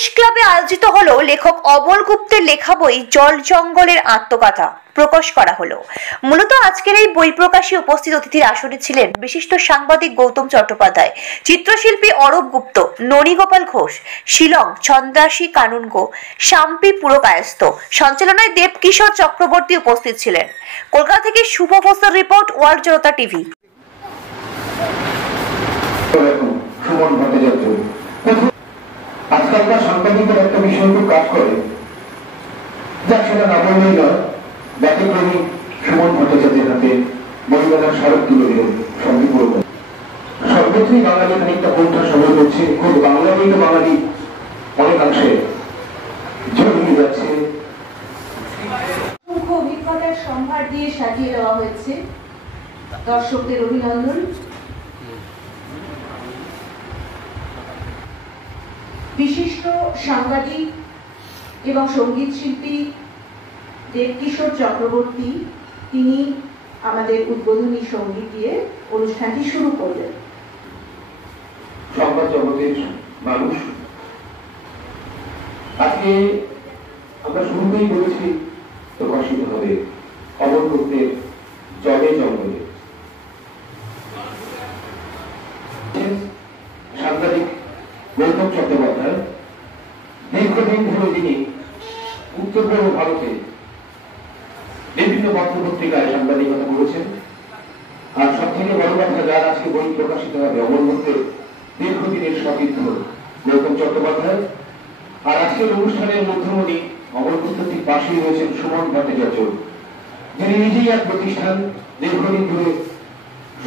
Press ক্লাবে আয়োজিত হলো লেখক অমল গুপ্তের লেখা বই জল জঙ্গলের আত্মকথা প্রকাশ করা হলো। মূলত আজকের এই বই প্রকাশে উপস্থিত অতিথির আসরে ছিলেন বিশিষ্ট সাংবাদিক গৌতম চট্টোপাধ্যায়, চিত্রশিল্পী অরূপ গুপ্ত, ননীগোপাল ঘোষ, শিলং চন্দ্রাশী কানুনগো, শাম্পি পুরকায়স্থ, সঞ্চালনায় দেবকিশোর চক্রবর্তী উপস্থিত ছিলেন। কলকাতা থেকে শুভ ঘোষের রিপোর্ট, ওয়ার্ল্ড জনতা টিভি। আজকালকার সাংবাদিকদের একটা বিষয় খুব কাজ করে, যা সেটা না বললেই নয়। ব্যতিক্রমী সুমন ভট্টাচার্যের হাতে বইমেলার স্মারক তুলে দিলেন সন্দীপ বড়ুয়া। সর্বত্রই বাঙালি খানিকটা কণ্ঠা সময় করছে, খুব বাংলা বইতে বাঙালি অনেকাংশে জড়িয়ে যাচ্ছে। অভিজ্ঞতার সম্ভার দিয়ে সাজিয়ে দেওয়া হয়েছে। দর্শকদের অভিনন্দন। বিশিষ্ট সাংবাদিক এবং সঙ্গীত শিল্পী দেবকিশোর চক্রবর্তী তিনি আমাদের উদ্বোধনী সঙ্গীত দিয়ে অনুষ্ঠানটি শুরু করলেন। সংবাদ জগতের মানুষ, আজকে আমরা শুরুতেই বলেছি প্রকাশিত হবে অমল গুপ্তের জলে জঙ্গলে। সাংবাদিক গৌতম চট্টোপাধ্যায় দীর্ঘদিন ধরে তিনি উত্তর পূর্ব ভারতে বিভিন্ন পত্রপত্রিকায় সাংবাদিকতা করেছেন। আর সব থেকে বড় কথা, যার আজকে বই প্রকাশিত হবে অমল গুপ্তের দীর্ঘদিনের সতীর্থ গৌতম চট্টোপাধ্যায়। আর আজকের অনুষ্ঠানের মধ্যমণি অমল গুপ্তের ঠিক পাশেই রয়েছেন সুমন ভট্টাচার্য, যিনি নিজেই এক প্রতিষ্ঠান, দীর্ঘদিন ধরে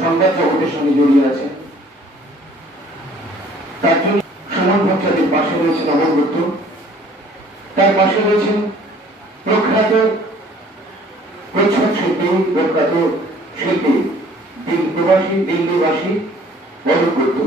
সংবাদ জগতের সঙ্গে জড়িয়ে আছেন। তার জন্য সুমন ভট্টাচার্যের পাশে রয়েছেন অমল গুপ্ত, তার পাশে রয়েছেন প্রখ্যাত প্রচ্ছদ শিল্পী, প্রখ্যাত শিল্পী দিল্লিবাসী অরূপ গুপ্ত।